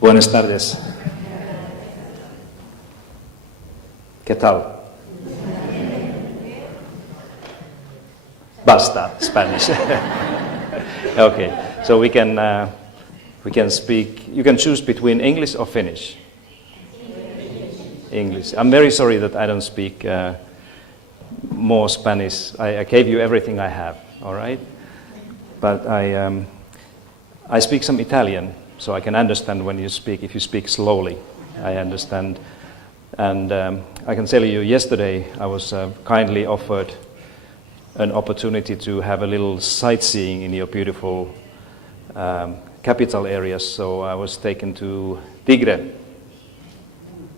Buenas tardes. ¿Qué tal? Basta, Spanish. Okay, so we can speak. You can choose between English or Finnish. English. I'm very sorry that I don't speak more Spanish. I gave you everything I have. All right, but I speak some Italian, so I can understand when you speak. If you speak slowly, I understand. And I can tell you, yesterday I was kindly offered an opportunity to have a little sightseeing in your beautiful capital areas. So I was taken to Tigre.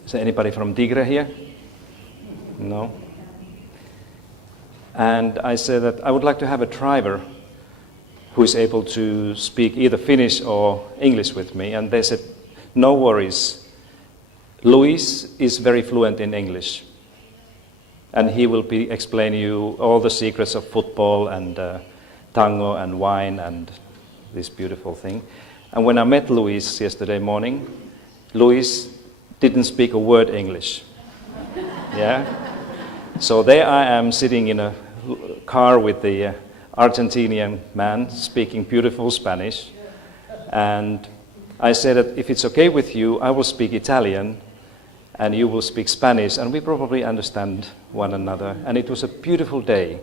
Is there anybody from Tigre here? No? And I said that I would like to have a driver who is able to speak either Finnish or English with me. And they said, no worries. Luis is very fluent in English. And he will be explaining you all the secrets of football and tango and wine and this beautiful thing. And when I met Luis yesterday morning, Luis didn't speak a word English. Yeah? So there I am sitting in a car with the Argentinian man speaking beautiful Spanish. And I said that if it's okay with you, I will speak Italian and you will speak Spanish, and we probably understand one another. And it was a beautiful day,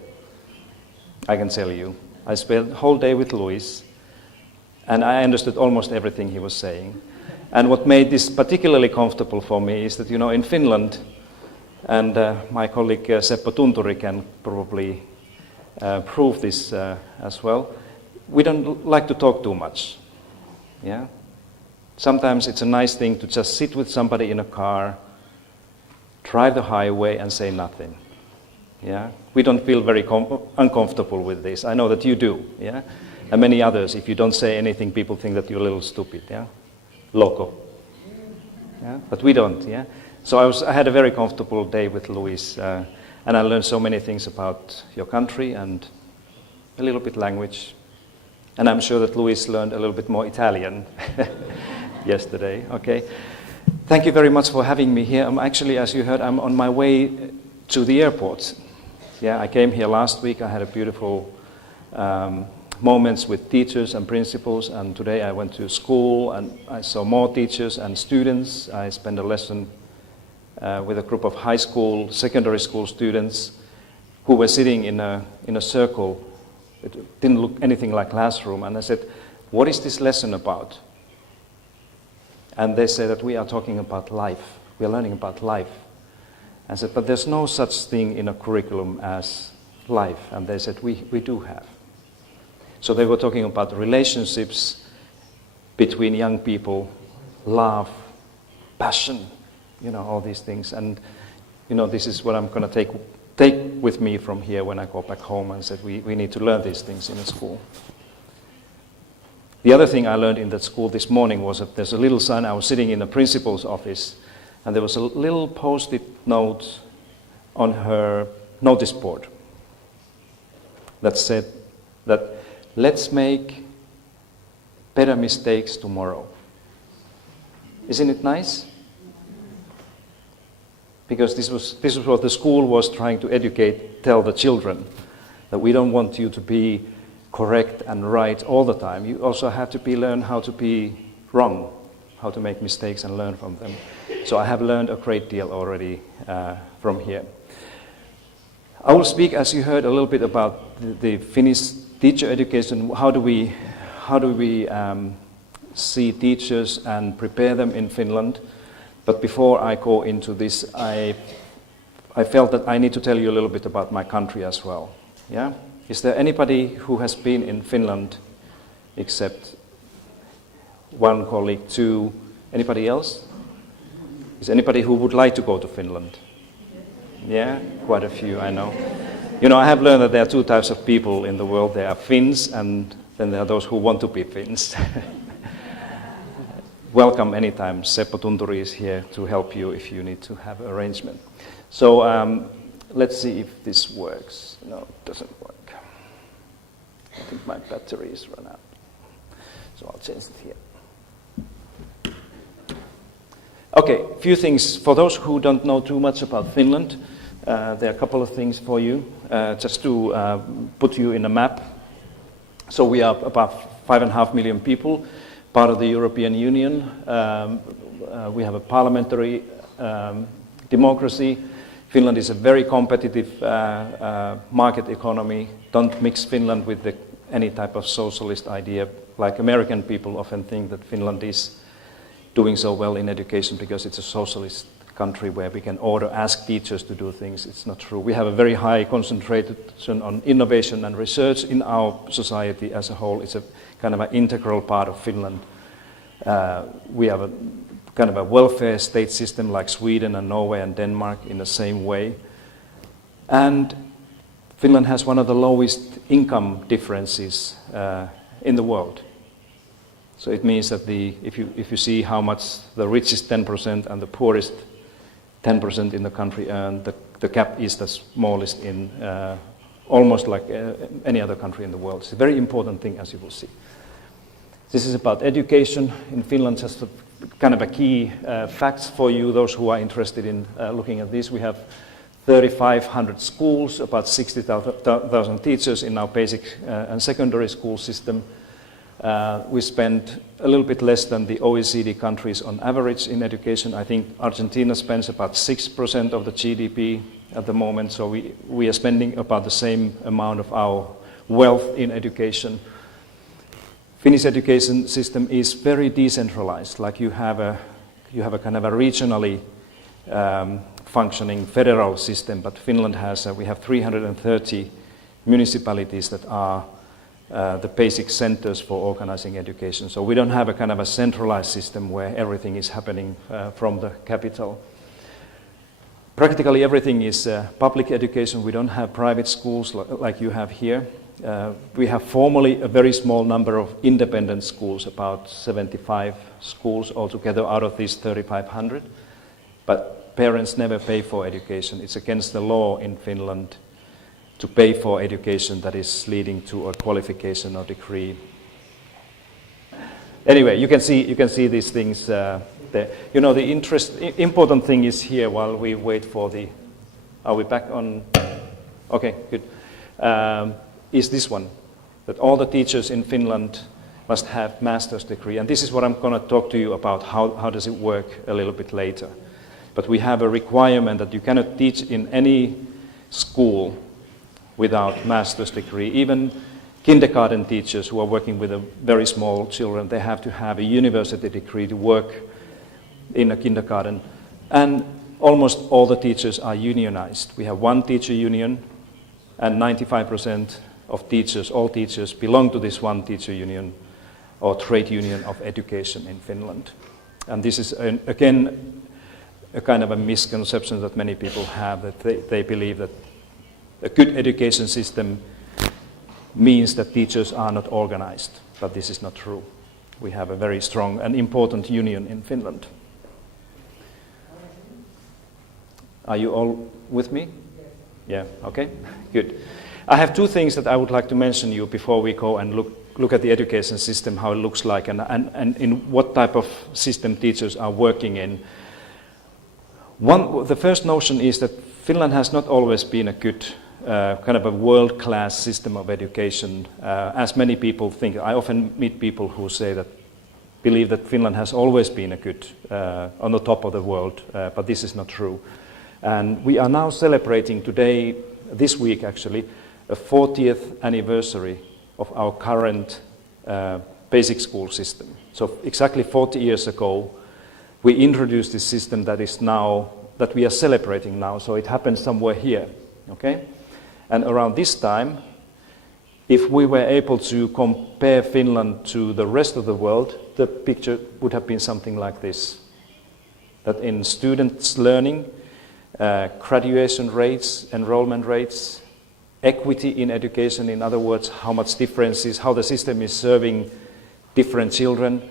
I can tell you. I spent the whole day with Luis, and I understood almost everything he was saying. And what made this particularly comfortable for me is that, you know, in Finland, and my colleague Seppo Tunturi can probably prove this as well, we don't like to talk too much. Yeah? Sometimes it's a nice thing to just sit with somebody in a car, drive the highway and say nothing. Yeah? We don't feel very uncomfortable with this. I know that you do. Yeah? And many others, if you don't say anything, people think that you're a little stupid. Yeah? Loco. Yeah? But we don't. Yeah? So I had a very comfortable day with Luis, and I learned so many things about your country and a little bit language. And I'm sure that Luis learned a little bit more Italian yesterday. Okay. Thank you very much for having me here. I'm actually, as you heard, I'm on my way to the airport. Yeah, I came here last week. I had a beautiful moments with teachers and principals, and today I went to school and I saw more teachers and students. I spent a lesson with a group of high school, secondary school students who were sitting in a circle. It didn't look anything like classroom, and I said, what is this lesson about? And they said that we are talking about life. We are learning about life. I said, but there's no such thing in a curriculum as life. And they said, we do have. So they were talking about relationships between young people, love, passion, you know, all these things. And, you know, this is what I'm going to take with me from here when I go back home, and said we need to learn these things in a school. The other thing I learned in that school this morning was that there's a little sign. I was sitting in the principal's office, and there was a little post-it note on her notice board that said that let's make better mistakes tomorrow. Isn't it nice? Because this is what the school was trying to tell the children, that we don't want you to be correct and right all the time. You also have to learn how to be wrong, how to make mistakes and learn from them. So I have learned a great deal already from here. I will speak, as you heard, a little bit about the Finnish teacher education. How do we see teachers and prepare them in Finland? But before I go into this, I felt that I need to tell you a little bit about my country as well. Yeah? Is there anybody who has been in Finland except one colleague, two? Anybody else? Is anybody who would like to go to Finland? Yeah, quite a few, I know. You know, I have learned that there are two types of people in the world. There are Finns, and then there are those who want to be Finns. Welcome anytime. Seppo Tunturi is here to help you if you need to have an arrangement. So let's see if this works. No, it doesn't work. I think my battery is run out. So I'll change it here. Okay, a few things. For those who don't know too much about Finland, there are a couple of things for you, just to put you in a map. So we are about 5.5 million people, part of the European Union. We have a parliamentary democracy. Finland is a very competitive market economy. Don't mix Finland with any type of socialist idea. Like American people often think that Finland is doing so well in education because it's a socialist country where we can ask teachers to do things. It's not true. We have a very high concentration on innovation and research in our society as a whole. It's a kind of an integral part of Finland. We have a kind of a welfare state system like Sweden and Norway and Denmark in the same way. And Finland has one of the lowest income differences in the world. So it means that if you see how much the richest 10% and the poorest 10% in the country earn, the gap is the smallest in almost like any other country in the world. It's a very important thing, as you will see. This is about education in Finland. Just kind of a key facts for you, those who are interested in looking at this. We have 3,500 schools, about 60,000 teachers in our basic and secondary school system. We spend a little bit less than the OECD countries on average in education. I think Argentina spends about 6% of the GDP at the moment, so we are spending about the same amount of our wealth in education. Finnish education system is very decentralized. Like you have a kind of a regionally functioning federal system, but Finland has we have 330 municipalities that are the basic centers for organizing education. So we don't have a kind of a centralized system where everything is happening from the capital. Practically everything is public education. We don't have private schools like you have here. We have formally a very small number of independent schools, about 75 schools altogether out of these 3,500. But parents never pay for education. It's against the law in Finland to pay for education that is leading to a qualification or degree. Anyway, you can see these things there. You know, the important thing is here while we wait for the. Are we back on? Okay, good. Is this one, that all the teachers in Finland must have master's degree. And this is what I'm going to talk to you about, how does it work a little bit later. But we have a requirement that you cannot teach in any school without master's degree. Even kindergarten teachers who are working with very small children, they have to have a university degree to work in a kindergarten. And almost all the teachers are unionized. We have one teacher union, and 95% of teachers, all teachers, belong to this one teacher union or trade union of education in Finland. And this is, again, a kind of a misconception that many people have, that they believe that a good education system means that teachers are not organized, but this is not true. We have a very strong and important union in Finland. Are you all with me? Yeah, okay, good. I have two things that I would like to mention you before we go and look at the education system, how it looks like, and in what type of system teachers are working in. The first notion is that Finland has not always been a good kind of a world-class system of education, as many people think. I often meet people who believe that Finland has always been a good, on the top of the world, but this is not true. And we are now celebrating today, this week actually, a 40th anniversary of our current basic school system. So exactly 40 years ago, we introduced this system that we are celebrating now. So it happened somewhere here, okay? And around this time, if we were able to compare Finland to the rest of the world, the picture would have been something like this. That in students' learning, graduation rates, enrollment rates, equity in education, in other words, how much differences, how the system is serving different children,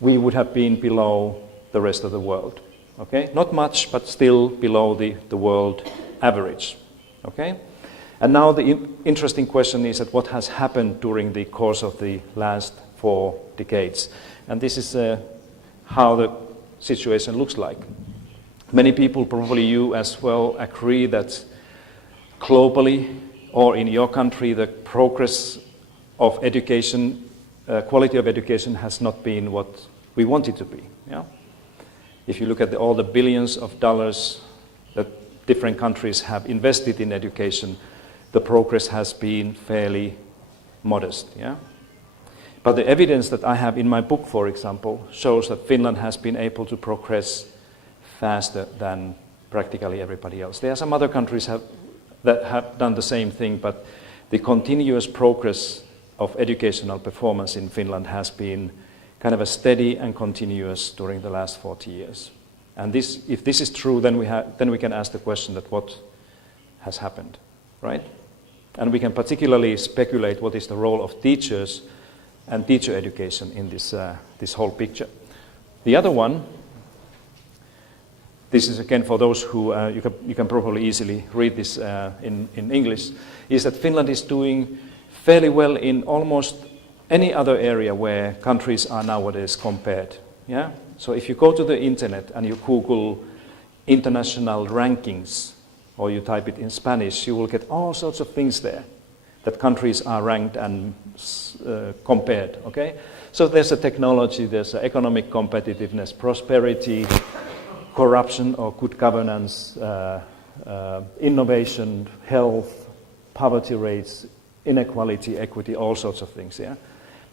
we would have been below the rest of the world. Okay? Not much, but still below the world average. Okay? And now the interesting question is that what has happened during the course of the last 4 decades. And this is how the situation looks like. Many people, probably you as well, agree that globally or in your country, the progress of education, quality of education has not been what we want it to be. Yeah? If you look at all the billions of dollars that different countries have invested in education, the progress has been fairly modest. Yeah? But the evidence that I have in my book, for example, shows that Finland has been able to progress faster than practically everybody else. There are some other countries that have done the same thing, but the continuous progress of educational performance in Finland has been kind of a steady and continuous during the last 40 years. And if this is true, then we can ask the question that what has happened, right? And we can particularly speculate what is the role of teachers and teacher education in this whole picture. The other one, this is again for those who, you can probably easily read this in English, is that Finland is doing fairly well in almost any other area where countries are nowadays compared. Yeah? So if you go to the internet and you Google international rankings, or you type it in Spanish, you will get all sorts of things there that countries are ranked and compared. Okay? So there's a technology, there's a economic competitiveness, prosperity, corruption or good governance, innovation, health, poverty rates, inequality, equity, all sorts of things. Yeah?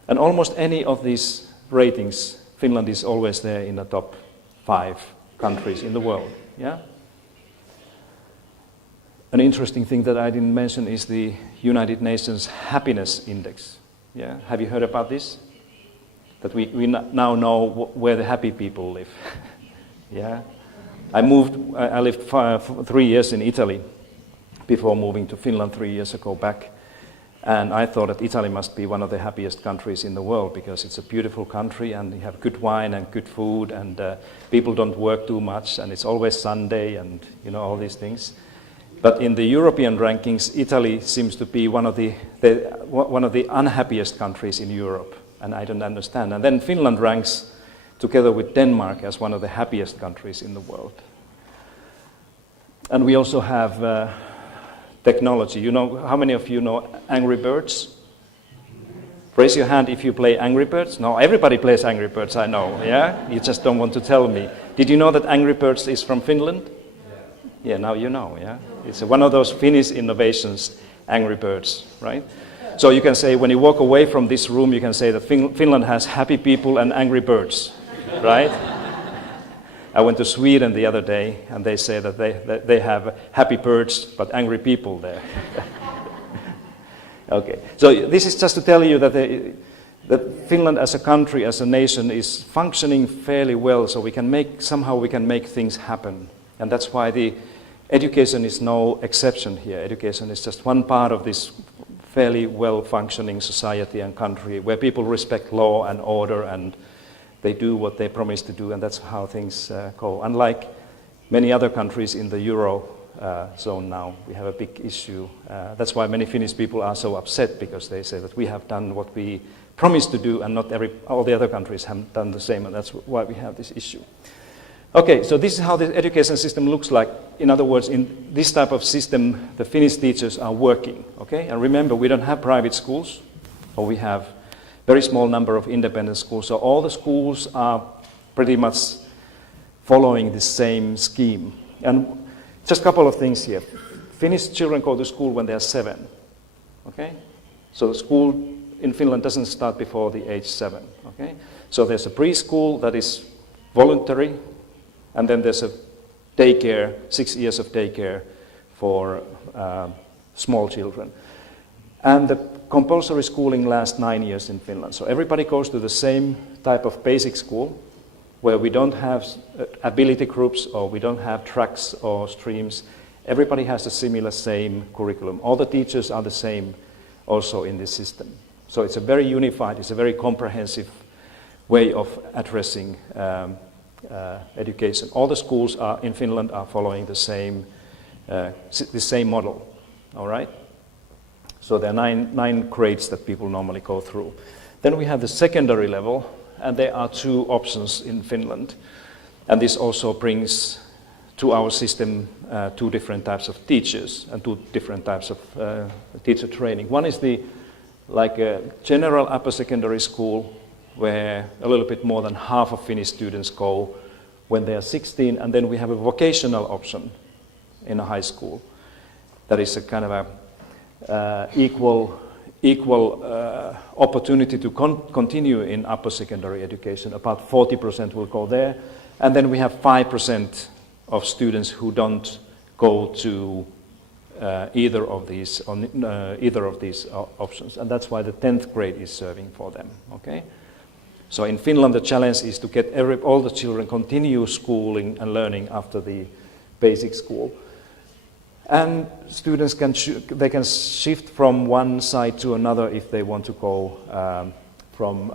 And almost any of these ratings, Finland is always there in the top 5 countries in the world. Yeah? An interesting thing that I didn't mention is the United Nations Happiness Index. Yeah? Have you heard about this? That we now know where the happy people live. Yeah? I lived 3 years in Italy before moving to Finland 3 years ago back. And I thought that Italy must be one of the happiest countries in the world because it's a beautiful country and you have good wine and good food and people don't work too much and it's always Sunday and all these things. But in the European rankings, Italy seems to be one of the unhappiest countries in Europe, and I don't understand. And then Finland ranks together with Denmark as one of the happiest countries in the world. And we also have technology. How many of you know Angry Birds? Raise your hand if you play Angry Birds. No, everybody plays Angry Birds, I know, yeah? You just don't want to tell me. Did you know that Angry Birds is from Finland? Yeah, now you know, yeah? It's one of those Finnish innovations, Angry Birds, right? So you can say, when you walk away from this room, you can say that Finland has happy people and angry birds, right? I went to Sweden the other day, and they say that they have happy birds, but angry people there. Okay, so this is just to tell you that Finland as a country, as a nation, is functioning fairly well, so somehow we can make things happen. And that's why the education is no exception here. Education is just one part of this fairly well-functioning society and country where people respect law and order and they do what they promise to do, and that's how things go. Unlike many other countries in the Euro zone now, we have a big issue. That's why many Finnish people are so upset, because they say that we have done what we promised to do and not all the other countries have done the same, and that's why we have this issue. Okay, so this is how the education system looks like. In other words, in this type of system, the Finnish teachers are working, okay? And remember, we don't have private schools, or we have very small number of independent schools, so all the schools are pretty much following the same scheme. And just a couple of things here. Finnish children go to school when they are 7, okay? So school in Finland doesn't start before the age 7, okay? So there's a preschool that is voluntary, and then there's a daycare, 6 years of daycare for small children. And the compulsory schooling lasts 9 years in Finland. So everybody goes to the same type of basic school where we don't have ability groups or we don't have tracks or streams. Everybody has a similar same curriculum. All the teachers are the same also in this system. So it's a very unified, it's a very comprehensive way of addressing education. All the schools in Finland are following the same model, all right? So there are nine grades that people normally go through. Then we have the secondary level, and there are 2 options in Finland. And this also brings to our system two different types of teachers and two different types of teacher training. One is like a general upper secondary school where a little bit more than half of Finnish students go when they are 16, and then we have a vocational option in a high school. That is a kind of a equal opportunity to continue in upper secondary education. About 40% will go there, and then we have 5% of students who don't go to either of these options, and that's why the 10th grade is serving for them. Okay. So in Finland, the challenge is to get all the children continue schooling and learning after the basic school. And students can shift from one side to another if they want to go from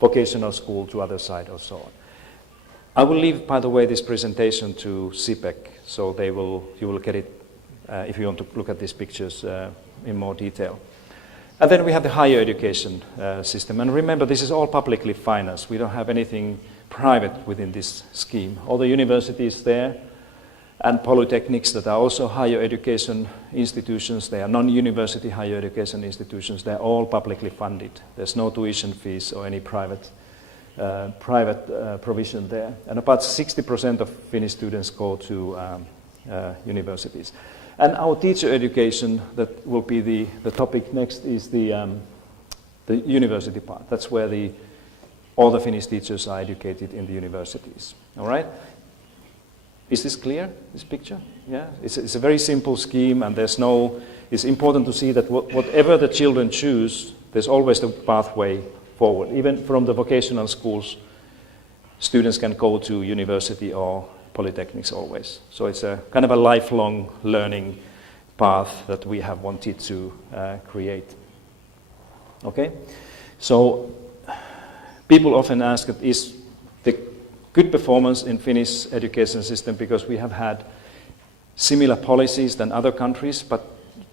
vocational school to other side or so on. I will leave, by the way, this presentation to CPEC, so you will get it if you want to look at these pictures in more detail. And then we have the higher education system. And remember, this is all publicly financed. We don't have anything private within this scheme. All the universities there and polytechnics that are also higher education institutions, they are non-university higher education institutions, they're all publicly funded. There's no tuition fees or any private provision there. And about 60% of Finnish students go to universities. And our teacher education, that will be the topic next, is the university part. That's where all the Finnish teachers are educated in the universities. All right? Is this clear, this picture? Yeah? It's a very simple scheme, and it's important to see that whatever the children choose, there's always the pathway forward. Even from the vocational schools, students can go to university or polytechnics always. So it's a kind of a lifelong learning path that we have wanted to create. Okay? So people often ask, is the good performance in Finnish education system because we have had similar policies than other countries, but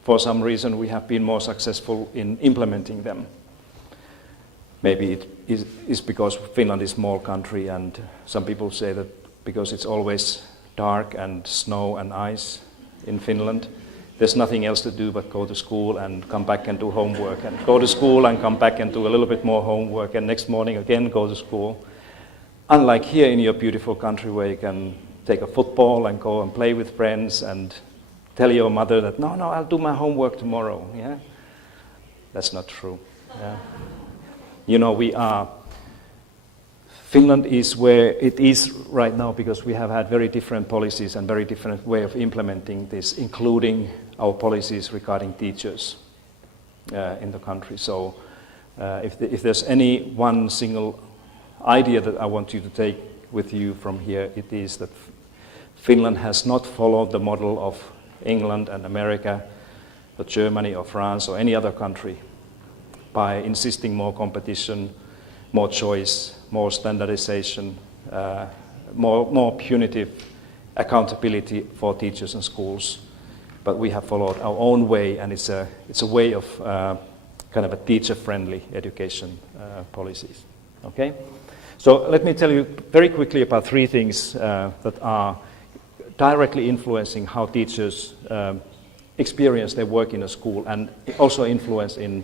for some reason we have been more successful in implementing them. Maybe it is because Finland is a small country, and some people say that because it's always dark and snow and ice in Finland, there's nothing else to do but go to school and come back and do homework, and go to school and come back and do a little bit more homework, and next morning again go to school. Unlike here in your beautiful country where you can take a football and go and play with friends and tell your mother that, no, I'll do my homework tomorrow. Yeah? That's not true. Yeah. You know, Finland is where it is right now because we have had very different policies and very different way of implementing this, including our policies regarding teachers in the country. So if there's any one single idea that I want you to take with you from here, it is that Finland has not followed the model of England and America, or Germany or France or any other country by insisting more competition, more choice, more standardization, more punitive accountability for teachers and schools. But we have followed our own way, and it's a way of kind of a teacher-friendly education policies. Okay? So let me tell you very quickly about three things that are directly influencing how teachers experience their work in a school, and also influence in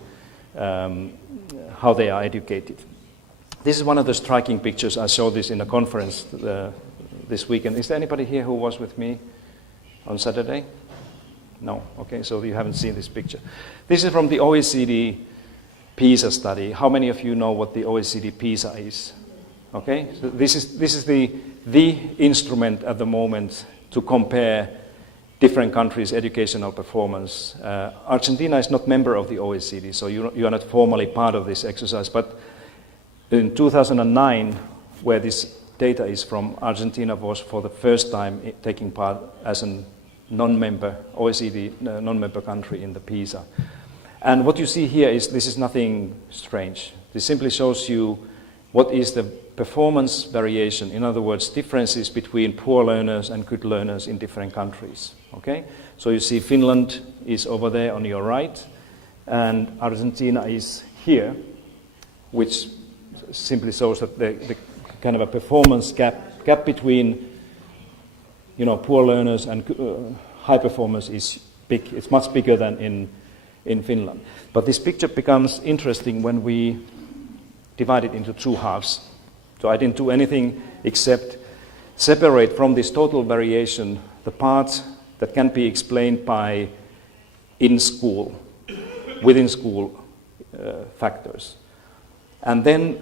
how they are educated. This is one of the striking pictures. I saw this in a conference this weekend. Is there anybody here who was with me on Saturday? No? Okay, so you haven't seen this picture. This is from the OECD PISA study. How many of you know what the OECD PISA is? Okay, so this is the instrument at the moment to compare different countries' educational performance. Argentina is not member of the OECD, so you are not formally part of this exercise, but in 2009, where this data is from, Argentina was for the first time taking part as a non-member, OECD non-member country in the PISA. And what you see here is, this is nothing strange. This simply shows you what is the performance variation, in other words, differences between poor learners and good learners in different countries. Okay? So you see Finland is over there on your right, and Argentina is here, which simply shows that the kind of a performance gap gap between poor learners and high performers is big. It's much bigger than in Finland. But this picture becomes interesting when we divide it into two halves. So I didn't do anything except separate from this total variation the parts that can be explained by in-school, within-school factors. And then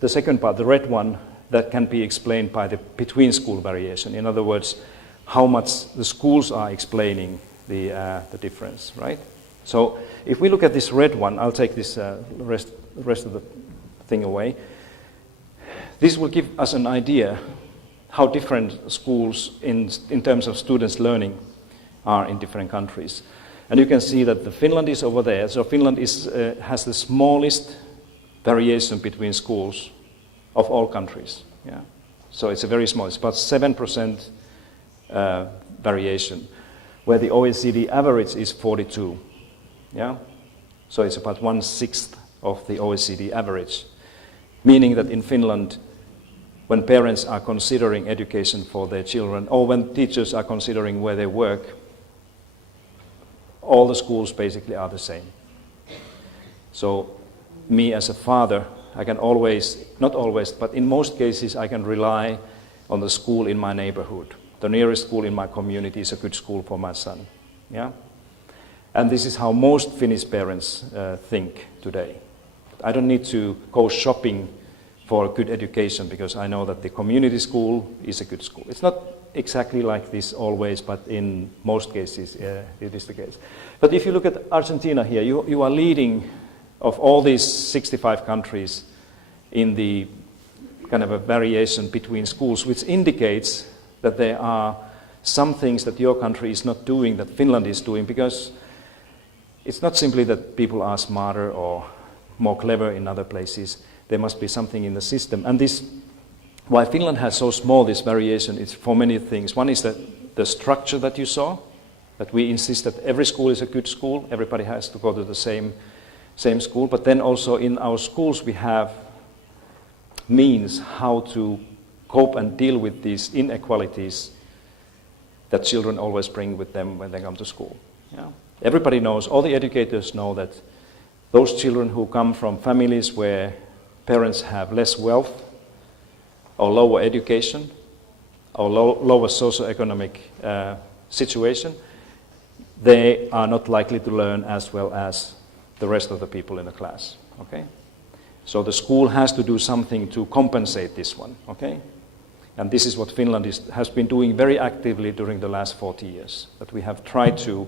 the second part, the red one, that can be explained by the between-school variation. In other words, how much the schools are explaining the difference, right? So if we look at this red one, I'll take this rest of the thing away. This will give us an idea how different schools in terms of students' learning are in different countries. And you can see that Finland is over there. So Finland has the smallest variation between schools of all countries. Yeah. So it's a very small, it's about 7% variation, where the OECD average is 42. Yeah? So it's about 1/6 of the OECD average, meaning that in Finland, when parents are considering education for their children, or when teachers are considering where they work, all the schools basically are the same. So me as a father, I can always, not always, but in most cases I can rely on the school in my neighborhood. The nearest school in my community is a good school for my son. Yeah? And this is how most Finnish parents think today. I don't need to go shopping for a good education because I know that the community school is a good school. It's not exactly like this always, but in most cases it is the case. But if you look at Argentina here, you are leading of all these 65 countries in the kind of a variation between schools, which indicates that there are some things that your country is not doing that Finland is doing, because it's not simply that people are smarter or more clever in other places. There must be something in the system. And this, why Finland has so small this variation, it's for many things. One is that the structure that you saw, that we insist that every school is a good school, everybody has to go to the same school, but then also in our schools we have means how to cope and deal with these inequalities that children always bring with them when they come to school. Yeah? Everybody knows, all the educators know that those children who come from families where parents have less wealth or lower education or lower socioeconomic situation, they are not likely to learn as well as the rest of the people in the class. Okay? So the school has to do something to compensate this one. Okay? And this is what Finland has been doing very actively during the last 40 years, that we have tried to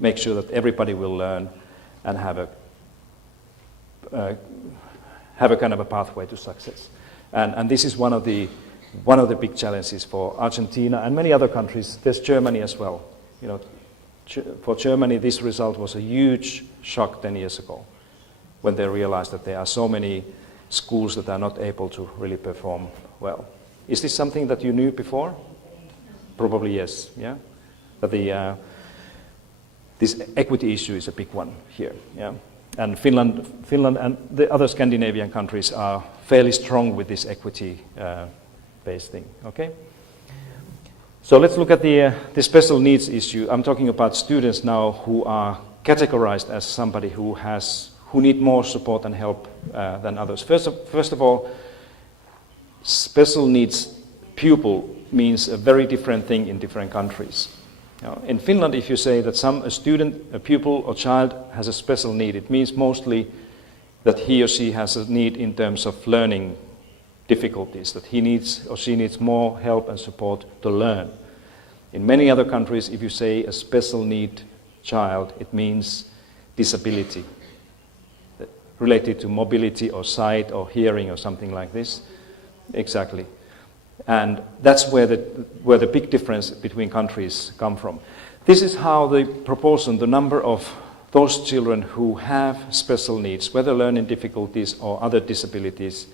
make sure that everybody will learn and have a kind of a pathway to success. And this is one of the big challenges for Argentina and many other countries. There's Germany as well. You know, for Germany, this result was a huge shock 10 years ago when they realized that there are so many schools that are not able to really perform well. Is this something that you knew before? Probably yes. Yeah, but this equity issue is a big one here. Yeah. And Finland and the other Scandinavian countries are fairly strong with this equity-based thing. Okay. So let's look at the special needs issue. I'm talking about students now who are categorized as somebody who need more support and help than others. First of all, special needs pupil means a very different thing in different countries. Now, in Finland, if you say that a student, a pupil or child has a special need, it means mostly that he or she has a need in terms of learning difficulties, that he needs or she needs more help and support to learn. In many other countries, if you say a special need child, it means disability related to mobility or sight or hearing or something like this. Exactly. And that's where the big difference between countries come from. This is how the proportion, the number of those children who have special needs, whether learning difficulties or other disabilities,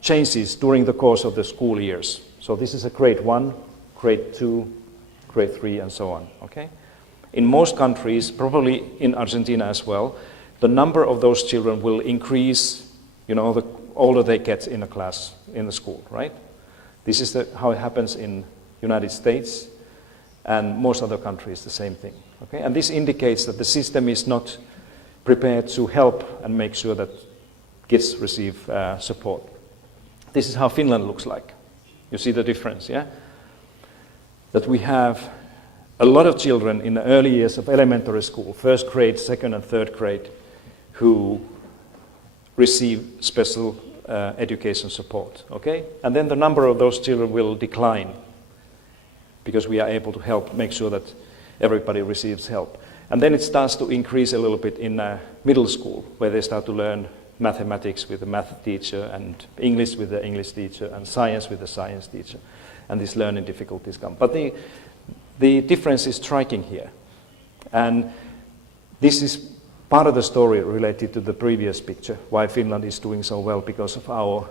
changes during the course of the school years. So this is a grade 1, grade 2, grade 3, and so on. Okay? In most countries, probably in Argentina as well, the number of those children will increase, the older they get in a class, in the school, right? This is how it happens in United States and most other countries, the same thing. Okay? And this indicates that the system is not prepared to help and make sure that kids receive support. This is how Finland looks like. You see the difference, yeah? That we have a lot of children in the early years of elementary school, first grade, second and third grade, who receive special education support, okay? And then the number of those children will decline because we are able to help make sure that everybody receives help. And then it starts to increase a little bit in middle school, where they start to learn mathematics with the math teacher and English with the English teacher and science with the science teacher. And these learning difficulties come. But the difference is striking here. And this is part of the story related to the previous picture, why Finland is doing so well, because of our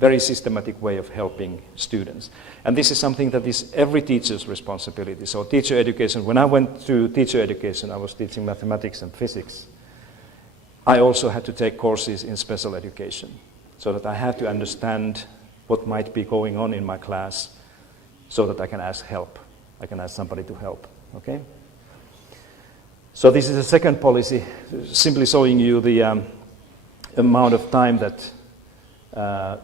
very systematic way of helping students. And this is something that is every teacher's responsibility. So teacher education, when I went to teacher education, I was teaching mathematics and physics. I also had to take courses in special education, so that I had to understand what might be going on in my class, so that I can ask help. I can ask somebody to help, okay? So this is the second policy, simply showing you the amount of time that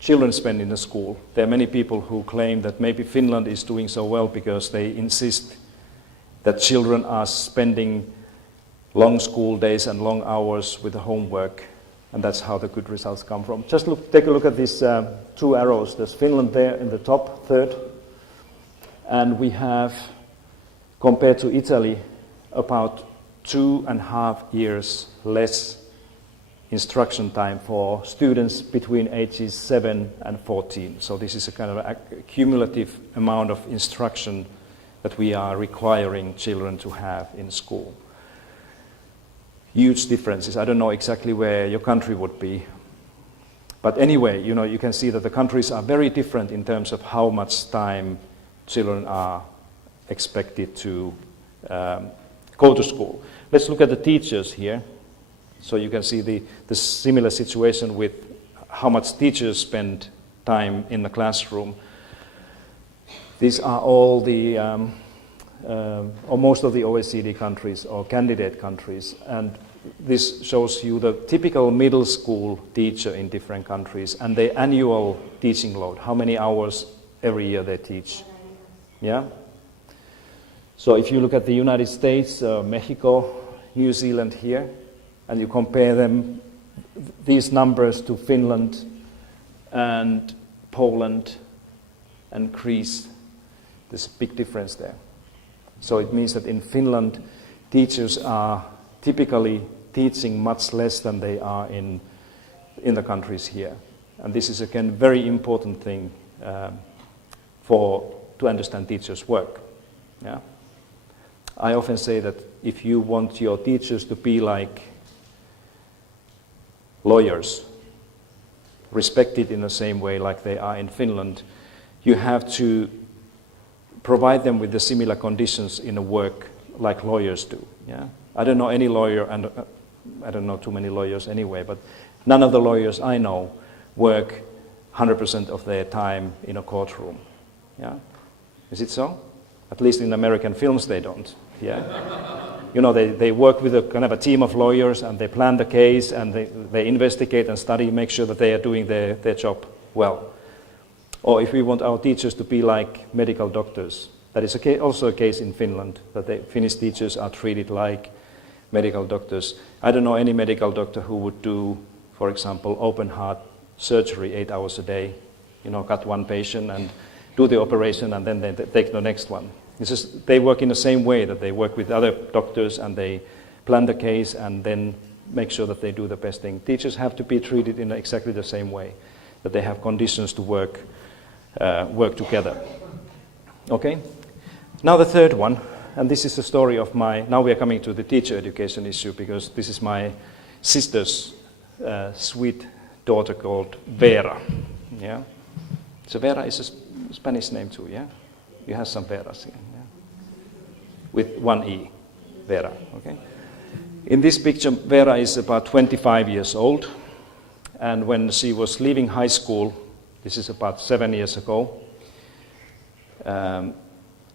children spend in the school. There are many people who claim that maybe Finland is doing so well because they insist that children are spending long school days and long hours with the homework, and that's how the good results come from. Just take a look at these two arrows. There's Finland there in the top third, and we have, compared to Italy, about 2.5 years less instruction time for students between ages 7 and 14. So this is a kind of a cumulative amount of instruction that we are requiring children to have in school. Huge differences. I don't know exactly where your country would be. But anyway, you know, you can see that the countries are very different in terms of how much time children are expected to go to school. Let's look at the teachers here. So you can see the similar situation with how much teachers spend time in the classroom. These are all the, or most of the OECD countries or candidate countries. And this shows you the typical middle school teacher in different countries and the annual teaching load, how many hours every year they teach. Yeah? So if you look at the United States, Mexico, New Zealand here, and you compare them, these numbers to Finland and Poland and Greece, there's a big difference there. So it means that in Finland, teachers are typically teaching much less than they are in the countries here. And this is again a very important thing to understand teachers' work. Yeah? I often say that if you want your teachers to be like lawyers, respected in the same way like they are in Finland, you have to provide them with the similar conditions in a work like lawyers do. Yeah? I don't know any lawyer, and I don't know too many lawyers anyway, but none of the lawyers I know work 100% of their time in a courtroom. Yeah? Is it so? At least in American films they don't. Yeah? You know, they work with a kind of a team of lawyers and they plan the case and they investigate and study, make sure that they are doing their job well. Or if we want our teachers to be like medical doctors, that is also a case in Finland, that the Finnish teachers are treated like medical doctors. I don't know any medical doctor who would do, for example, open heart surgery 8 hours a day, you know, cut one patient and do the operation and then they take the next one. They work in the same way that they work with other doctors and they plan the case and then make sure that they do the best thing. Teachers have to be treated in exactly the same way, that they have conditions to work together. Okay? Now the third one, and this is the story of now we are coming to the teacher education issue because this is my sister's sweet daughter called Vera. Yeah? So Vera is a Spanish name too, yeah? You have some Veras here, yeah? With one E, Vera, okay? In this picture, Vera is about 25 years old, and when she was leaving high school, This is about 7 years ago.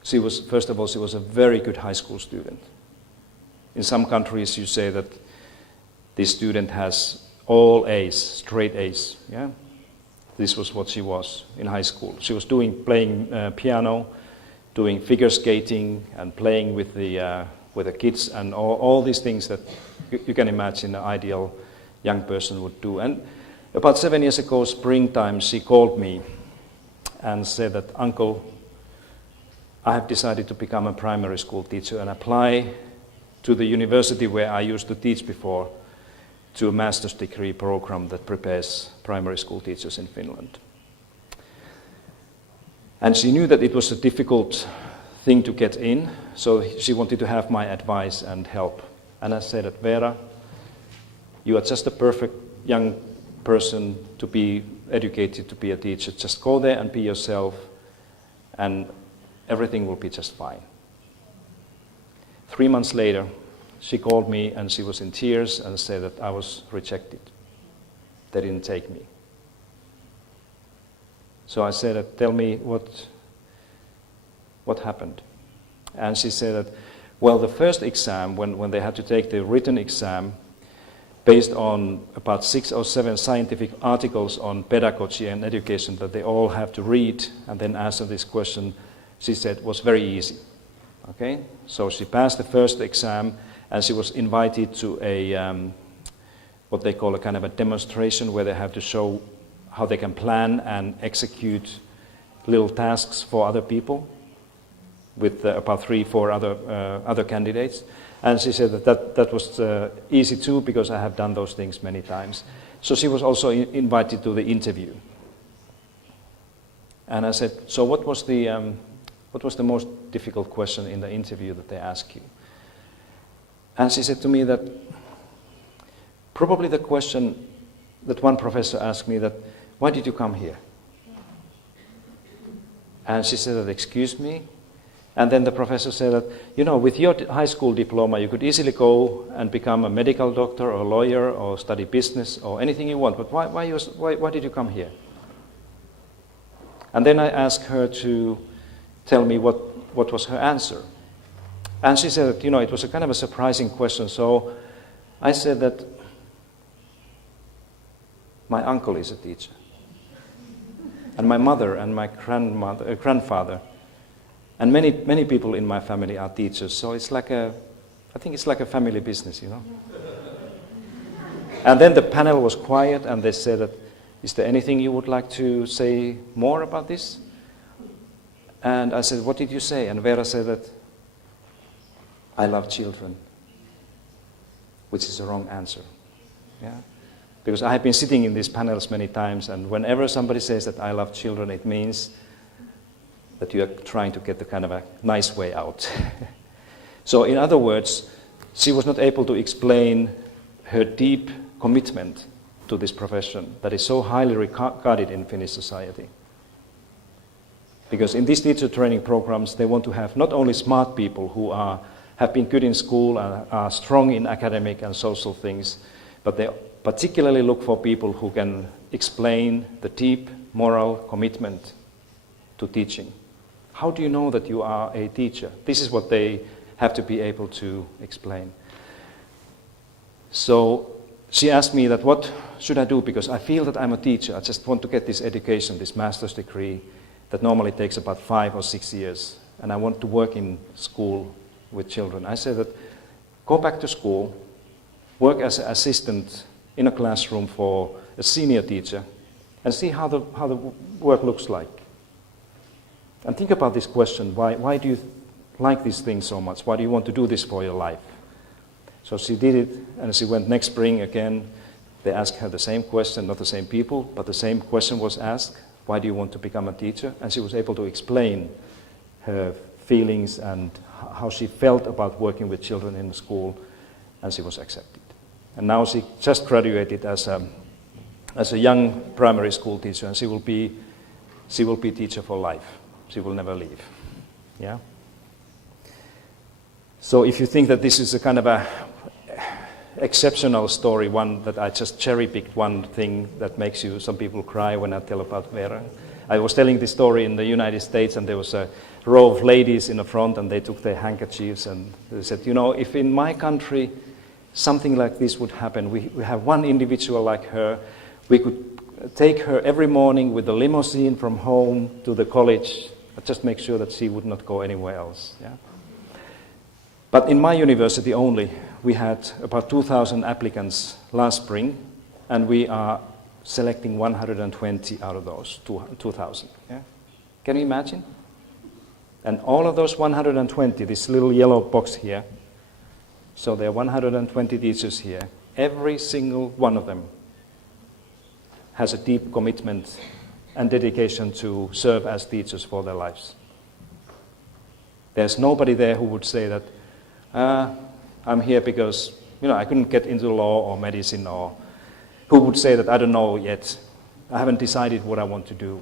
She was, first of all, she was a very good high school student. In some countries you say that this student has all A's, straight A's. Yeah? This was what she was in high school. She was playing piano, doing figure skating, and playing with the kids, and all these things that you can imagine an ideal young person would do. And about 7 years ago, springtime, she called me and said that, "Uncle, I have decided to become a primary school teacher and apply to the university where I used to teach before, to a master's degree program that prepares primary school teachers in Finland." And she knew that it was a difficult thing to get in, so she wanted to have my advice and help. And I said that, "Vera, you are just a perfect young person to be educated to be a teacher. Just go there and be yourself, and everything will be just fine." 3 months later, she called me and she was in tears and said that I was rejected. They didn't take me. So I said, "Tell me what happened?" And she said that, well, the first exam, when they had to take the written exam, based on about 6 or 7 scientific articles on pedagogy and education that they all have to read and then answer this question, she said was very easy. Okay? So she passed the first exam and she was invited to a what they call a kind of a demonstration where they have to show how they can plan and execute little tasks for other people with about 3-4 other candidates. And she said that was easy too, because I have done those things many times. So she was also invited to the interview. And I said, "So what was the most difficult question in the interview that they asked you?" And she said to me that probably the question that one professor asked me that, "Why did you come here?" And she said that, "Excuse me?" And then the professor said that, "You know, with your high school diploma, you could easily go and become a medical doctor or a lawyer or study business or anything you want, but why did you come here?" And then I asked her to tell me what was her answer. And she said that, you know, it was a kind of a surprising question, so I said that my uncle is a teacher. And my mother and my grandfather and many people in my family are teachers, so it's like I think it's like a family business, you know. And then the panel was quiet and they said that, "Is there anything you would like to say more about this?" And I said, "What did you say?" And Vera said that, "I love children," which is the wrong answer. Yeah? Because I have been sitting in these panels many times, and whenever somebody says that I love children, it means that you are trying to get the kind of a nice way out. So in other words, she was not able to explain her deep commitment to this profession that is so highly regarded in Finnish society. Because in these teacher training programs, they want to have not only smart people who have been good in school and are strong in academic and social things, but they particularly look for people who can explain the deep moral commitment to teaching. How do you know that you are a teacher? This is what they have to be able to explain. So she asked me that what should I do, because I feel that I'm a teacher. I just want to get this education, this master's degree that normally takes about 5 or 6 years, and I want to work in school with children. I said that go back to school, work as an assistant in a classroom for a senior teacher, and see how the work looks like. And think about this question, why do you like this thing so much? Why do you want to do this for your life? So she did it, and she went next spring again. They asked her the same question, not the same people, but the same question was asked. Why do you want to become a teacher? And she was able to explain her feelings and how she felt about working with children in the school, and she was accepted. And now she just graduated as a young primary school teacher, and she will be teacher for life. She will never leave. Yeah. So if you think that this is a kind of a exceptional story, one that I just cherry-picked, one thing that makes some people cry when I tell about Vera. I was telling this story in the United States, and there was a row of ladies in the front, and they took their handkerchiefs, and they said, you know, if in my country something like this would happen, we have one individual like her, we could take her every morning with the limousine from home to the college, but just make sure that she would not go anywhere else. Yeah? But in my university only, we had about 2,000 applicants last spring, and we are selecting 120 out of those 2,000. Yeah? Can you imagine? And all of those 120, this little yellow box here, so there are 120 teachers here. Every single one of them has a deep commitment and dedication to serve as teachers for their lives. There's nobody there who would say that, I'm here because, you know, I couldn't get into law or medicine, or who would say that, I don't know yet, I haven't decided what I want to do.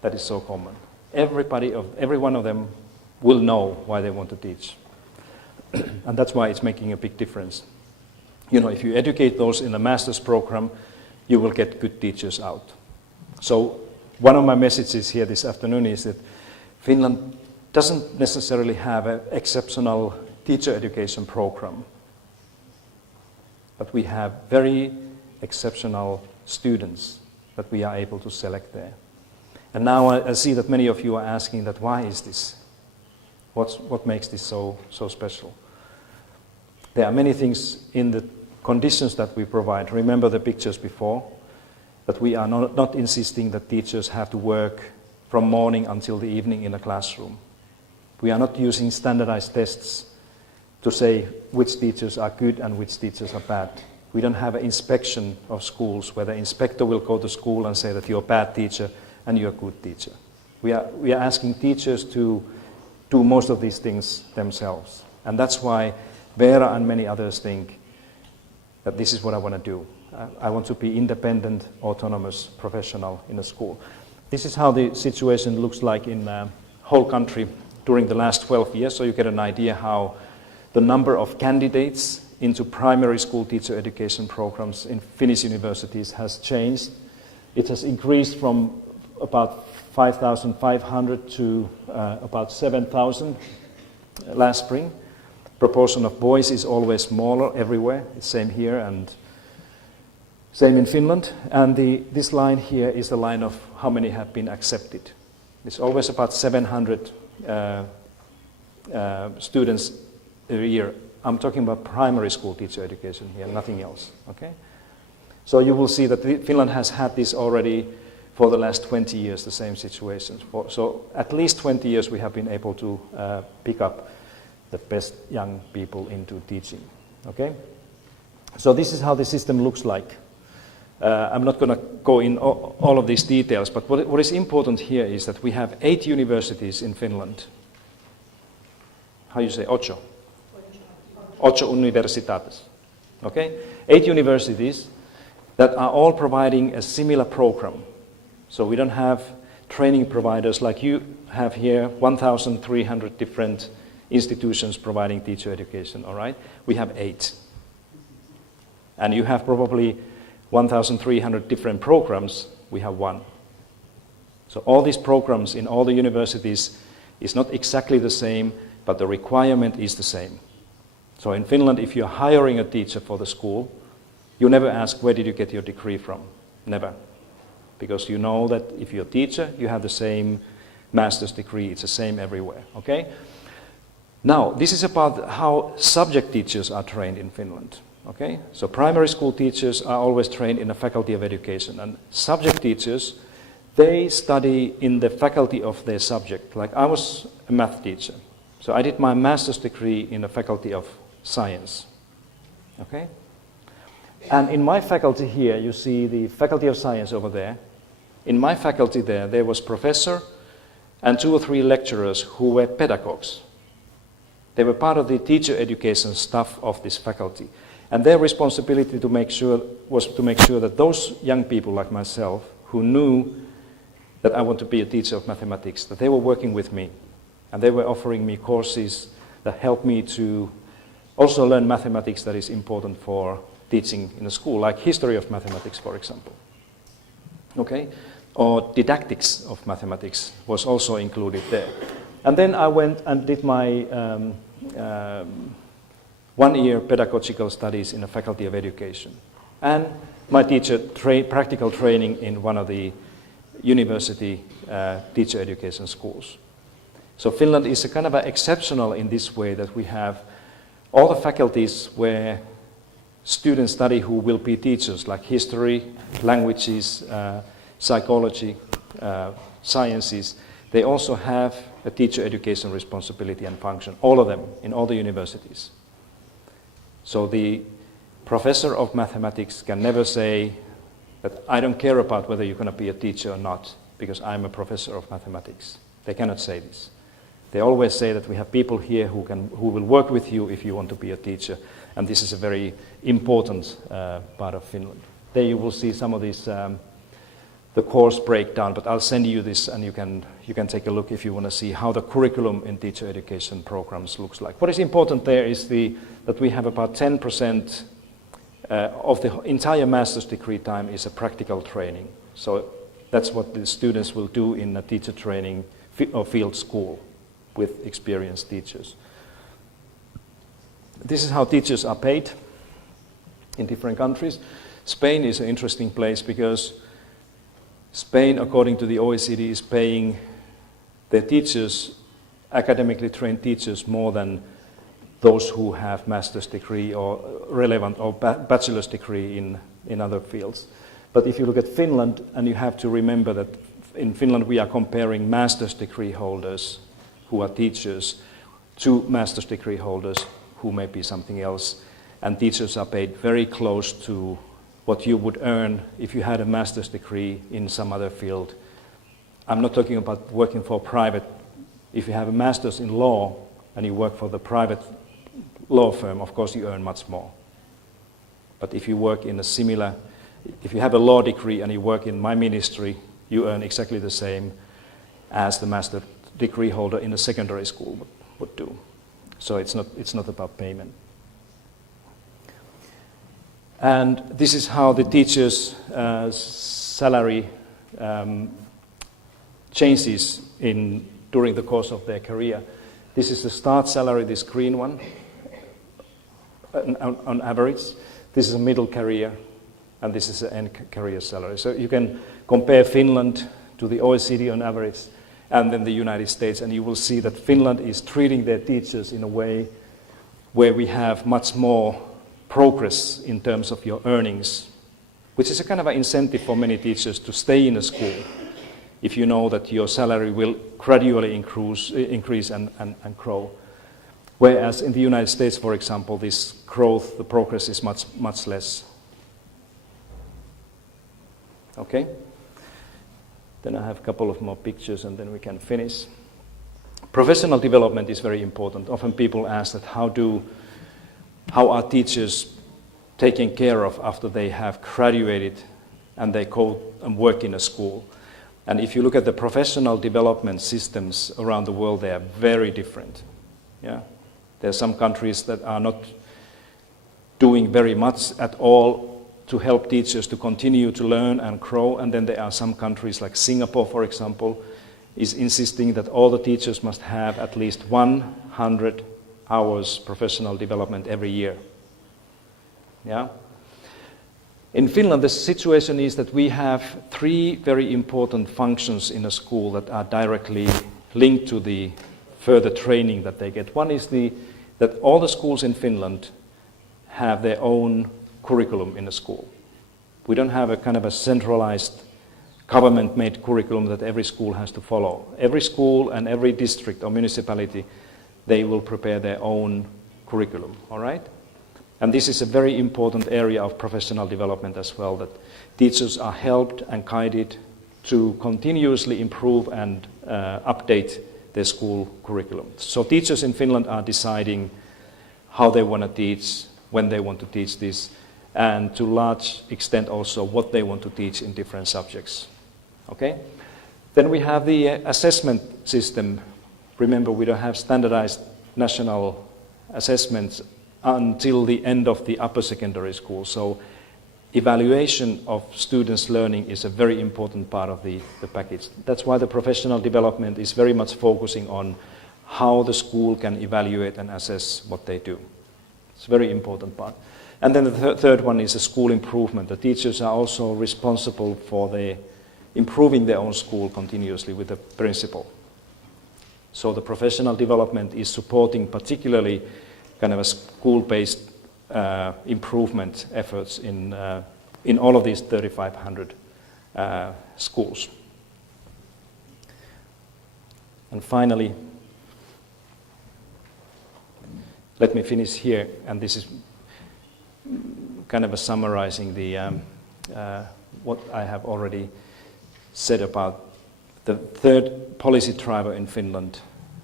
That is so common. Every one of them will know why they want to teach. And that's why it's making a big difference. You know, if you educate those in a master's program, you will get good teachers out. So one of my messages here this afternoon is that Finland doesn't necessarily have an exceptional teacher education program, but we have very exceptional students that we are able to select there. And now I see that many of you are asking that, why is this? What makes this so special? There are many things in the conditions that we provide. Remember the pictures before, that we are not insisting that teachers have to work from morning until the evening in a classroom. We are not using standardized tests to say which teachers are good and which teachers are bad. We don't have an inspection of schools where the inspector will go to school and say that you're a bad teacher and you're a good teacher. We are asking teachers to do most of these things themselves. And that's why Vera and many others think that this is what I want to do. I want to be independent, autonomous professional in a school. This is how the situation looks like in the whole country during the last 12 years, so you get an idea how the number of candidates into primary school teacher education programs in Finnish universities has changed. It has increased from about 5,500 to about 7,000 last spring. Proportion of boys is always smaller everywhere. It's same here and same in Finland. And this line here is the line of how many have been accepted. It's always about 700 students a year. I'm talking about primary school teacher education here, nothing else. Okay? So you will see that Finland has had this already for the last 20 years, the same situation. So at least 20 years we have been able to pick up the best young people into teaching. Okay? So this is how the system looks like. I'm not going to go in all of these details, but what is important here is that we have 8 universities in Finland. How you say, ocho? Ocho universidades. Okay? 8 universities that are all providing a similar program. So we don't have training providers like you have here, 1,300 different institutions providing teacher education, all right? We have 8. And you have probably 1,300 different programs, we have 1. So all these programs in all the universities is not exactly the same, but the requirement is the same. So in Finland, if you're hiring a teacher for the school, you never ask, where did you get your degree from? Never. Because you know that if you're a teacher, you have the same master's degree, it's the same everywhere, okay? Now, this is about how subject teachers are trained in Finland, okay? So primary school teachers are always trained in the faculty of education, and subject teachers, they study in the faculty of their subject. Like I was a math teacher, so I did my master's degree in the faculty of science, okay? And in my faculty here, you see the faculty of science over there. In my faculty there was professor and 2 or 3 lecturers who were pedagogues. They were part of the teacher education staff of this faculty. And their responsibility was to make sure that those young people like myself who knew that I want to be a teacher of mathematics, that they were working with me. And they were offering me courses that helped me to also learn mathematics that is important for teaching in a school, like history of mathematics, for example. Okay? Or didactics of mathematics was also included there. And then I went and did my 1-year pedagogical studies in the Faculty of Education. And my practical training in one of the university teacher education schools. So Finland is a kind of exceptional in this way that we have all the faculties where students study who will be teachers, like history, languages, psychology, sciences. They also have a teacher education responsibility and function, all of them, in all the universities. So the professor of mathematics can never say that I don't care about whether you're going to be a teacher or not, because I'm a professor of mathematics. They cannot say this. They always say that we have people here who will work with you if you want to be a teacher, and this is a very important part of Finland. There you will see some of these, the course breakdown, but I'll send you this and you can take a look if you want to see how the curriculum in teacher education programs looks like. What is important there is that we have about 10% of the entire master's degree time is a practical training. So that's what the students will do in a teacher training or field school with experienced teachers. This is how teachers are paid in different countries. Spain is an interesting place because Spain, according to the OECD, is paying their teachers, academically trained teachers, more than those who have master's degree or relevant or bachelor's degree in other fields. But if you look at Finland, and you have to remember that in Finland we are comparing master's degree holders who are teachers to master's degree holders who may be something else. And teachers are paid very close to what you would earn if you had a master's degree in some other field. I'm not talking about working for private. If you have a master's in law and you work for the private law firm, of course you earn much more. But if you work in a similar, if you have a law degree and you work in my ministry, you earn exactly the same as the master degree holder in a secondary school would do. So it's not about payment. And this is how the teacher's salary changes during the course of their career. This is the start salary, this green one, on average. This is a middle career, and this is the end career salary. So you can compare Finland to the OECD on average, and then the United States, and you will see that Finland is treating their teachers in a way where we have much more progress in terms of your earnings, which is a kind of an incentive for many teachers to stay in a school if you know that your salary will gradually increase and grow. Whereas in the United States, for example, this growth, the progress is much less. Okay? Then I have a couple of more pictures and then we can finish. Professional development is very important. Often people ask that how are teachers taken care of after they have graduated and they go and work in a school. And if you look at the professional development systems around the world, they are very different. Yeah? There are some countries that are not doing very much at all to help teachers to continue to learn and grow, and then there are some countries like Singapore, for example, is insisting that all the teachers must have at least 100 hours professional development every year. Yeah? In Finland, the situation is that we have 3 very important functions in a school that are directly linked to the further training that they get. One is that all the schools in Finland have their own curriculum in the school. We don't have a kind of a centralized government-made curriculum that every school has to follow. Every school and every district or municipality, they will prepare their own curriculum, all right? And this is a very important area of professional development as well, that teachers are helped and guided to continuously improve and update their school curriculum. So teachers in Finland are deciding how they want to teach, when they want to teach this, and to a large extent also what they want to teach in different subjects. Okay? Then we have the assessment system. Remember, we don't have standardized national assessments until the end of the upper secondary school. So evaluation of students' learning is a very important part of the package. That's why the professional development is very much focusing on how the school can evaluate and assess what they do. It's a very important part. And then the third one is the school improvement. The teachers are also responsible for improving their own school continuously with the principal. So the professional development is supporting particularly kind of a school-based improvement efforts in all of these 3,500 schools. And finally, let me finish here, and this is kind of summarizing what I have already said about the third policy driver in Finland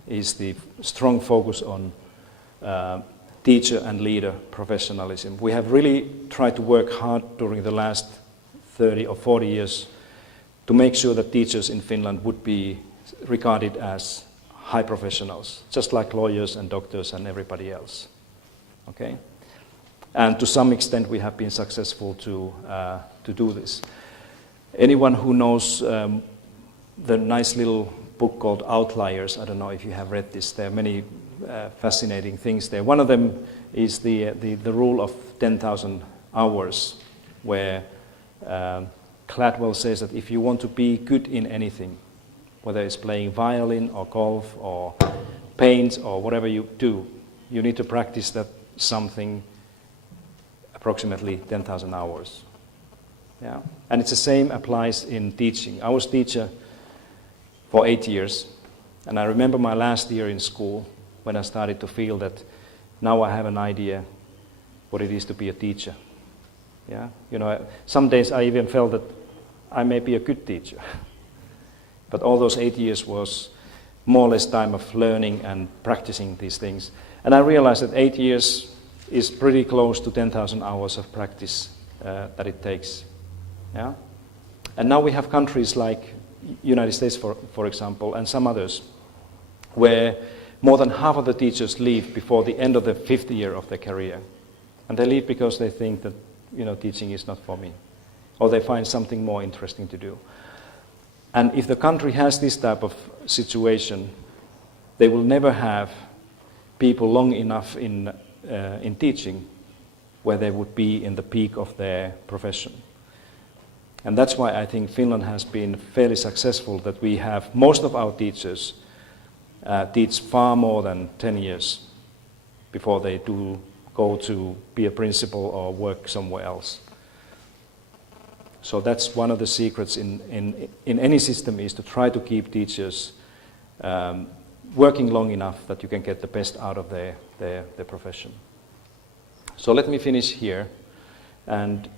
is the strong focus on teacher and leader professionalism. We have really tried to work hard during the last 30 or 40 years to make sure that teachers in Finland would be regarded as high professionals, just like lawyers and doctors and everybody else. Okay? And to some extent we have been successful to do this. Anyone who knows the nice little book called Outliers, I don't know if you have read this, there are many fascinating things there. One of them is the rule of 10,000 hours, where Gladwell says that if you want to be good in anything, whether it's playing violin or golf or paint or whatever you do, you need to practice that something approximately 10,000 hours. Yeah? And it's the same applies in teaching. I was teacher for 8 years, and I remember my last year in school when I started to feel that now I have an idea what it is to be a teacher. Yeah? You know, some days I even felt that I may be a good teacher. But all those 8 years was more or less time of learning and practicing these things. And I realized that 8 years is pretty close to 10,000 hours of practice that it takes. Yeah? And now we have countries like United States, for example, and some others, where more than half of the teachers leave before the end of the 5th year of their career. And they leave because they think that, you know, teaching is not for me. Or they find something more interesting to do. And if the country has this type of situation, they will never have people long enough in teaching where they would be in the peak of their profession. And that's why I think Finland has been fairly successful, that we have most of our teachers teach far more than 10 years before they do go to be a principal or work somewhere else. So that's one of the secrets in any system, is to try to keep teachers working long enough that you can get the best out of their profession. So let me finish here. And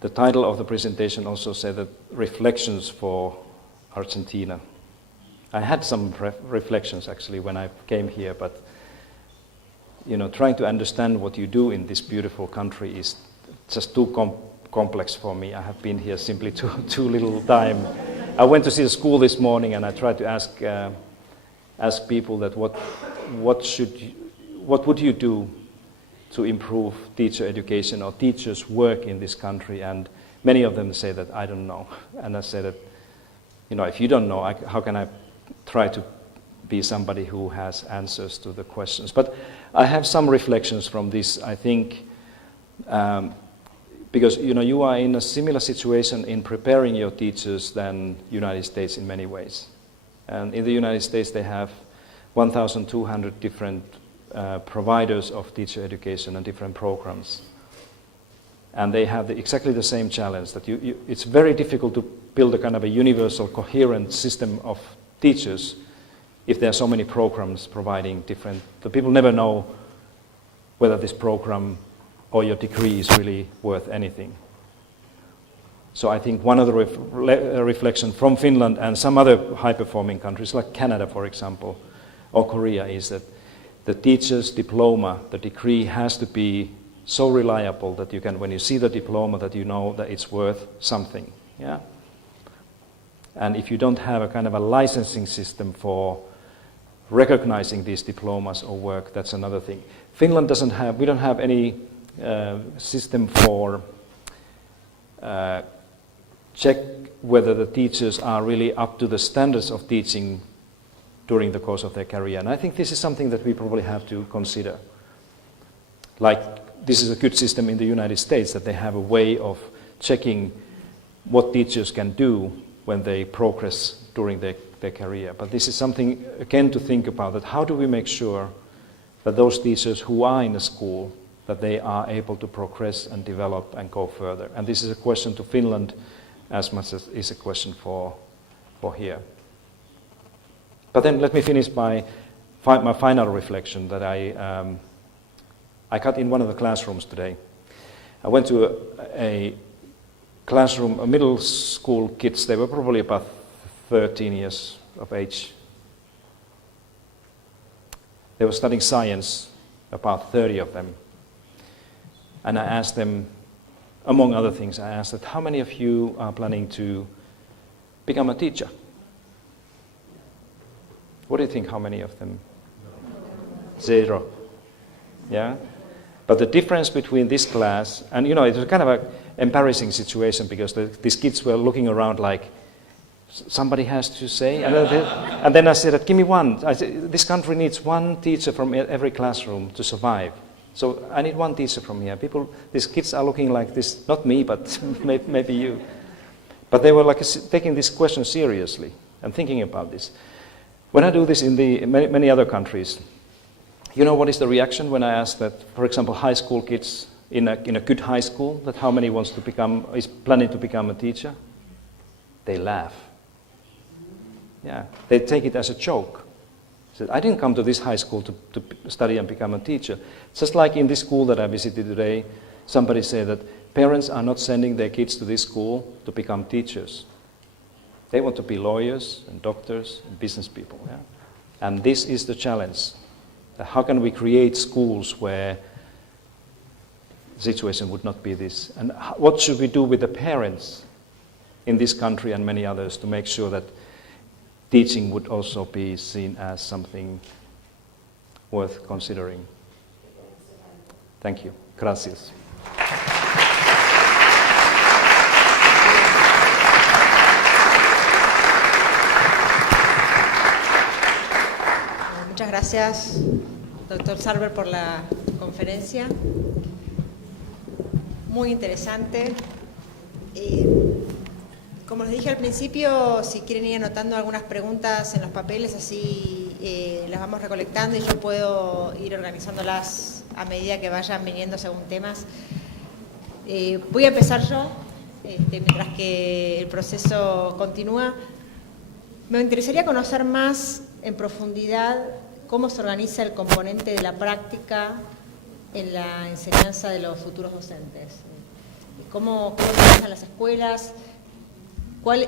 the title of the presentation also said that reflections for Argentina. I had some reflections actually when I came here, but you know, trying to understand what you do in this beautiful country is just too complex for me. I have been here simply too little time. I went to see the school this morning, and I tried to ask people that what would you do to improve teacher education or teachers' work in this country, and many of them say that I don't know. And I said that, you know, if you don't know, how can I try to be somebody who has answers to the questions? But I have some reflections from this. I think because you know, you are in a similar situation in preparing your teachers than United States in many ways. And in the United States they have 1,200 different providers of teacher education and different programs. And they have exactly the same challenge, that it's very difficult to build a kind of a universal, coherent system of teachers if there are so many programs providing different. The people never know whether this program or your degree is really worth anything. So I think one of the reflections from Finland and some other high-performing countries like Canada, for example, or Korea, is that the teacher's diploma, the degree, has to be so reliable that you can, when you see the diploma, that you know that it's worth something. Yeah? And if you don't have a kind of a licensing system for recognizing these diplomas or work, that's another thing. Finland we don't have any system for check whether the teachers are really up to the standards of teaching during the course of their career. And I think this is something that we probably have to consider. Like, this is a good system in the United States, that they have a way of checking what teachers can do when they progress during their career. But this is something, again, to think about, that how do we make sure that those teachers who are in a school, that they are able to progress and develop and go further. And this is a question to Finland as much as is a question for here. But then let me finish by my final reflection that I got in one of the classrooms today. I went to a classroom, a middle school kids. They were probably about 13 years of age. They were studying science, about 30 of them. And I asked them, among other things, I asked that, how many of you are planning to become a teacher? What do you think, how many of them? 0. Yeah? But the difference between this class, and it was kind of an embarrassing situation, because these kids were looking around like, somebody has to say. And then I said, give me one. I said, this country needs one teacher from every classroom to survive. So I need one teacher from here. These kids are looking like this, not me, but maybe you. But they were like taking this question seriously and thinking about this. When I do this in the many other countries, you know what is the reaction when I ask that, for example, high school kids in a good high school, that how many is planning to become a teacher? They laugh. Yeah, they take it as a joke. Said, I didn't come to this high school to study and become a teacher. Just like in this school that I visited today, somebody said that parents are not sending their kids to this school to become teachers. They want to be lawyers and doctors and business people. Yeah? And this is the challenge. How can we create schools where the situation would not be this? And what should we do with the parents in this country and many others to make sure that teaching would also be seen as something worth considering? Thank you. Gracias. Muchas gracias, doctor Sarver, por la conferencia. Muy interesante. Como les dije al principio, si quieren ir anotando algunas preguntas en los papeles, así las vamos recolectando y yo puedo ir organizándolas a medida que vayan viniendo según temas. Voy a empezar yo, mientras que el proceso continúa. Me interesaría conocer más en profundidad cómo se organiza el componente de la práctica en la enseñanza de los futuros docentes. ¿Cómo se organizan las escuelas?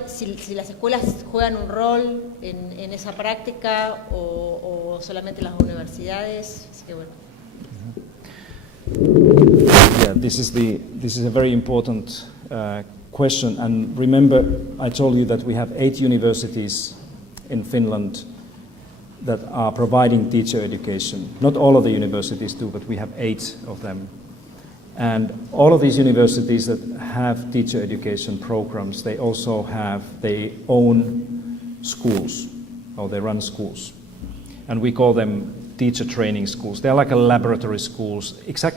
Si las escuelas juegan un rol en esa práctica o solamente las universidades. Así que bueno. Yeah, this is a very important question. And remember, I told you that we have 8 universities in Finland that are providing teacher education. Not all of the universities do, but we have 8 of them. And all of these universities that have teacher education programs, they also have their own schools, or they run schools. And we call them teacher training schools. They're like a laboratory schools, exactly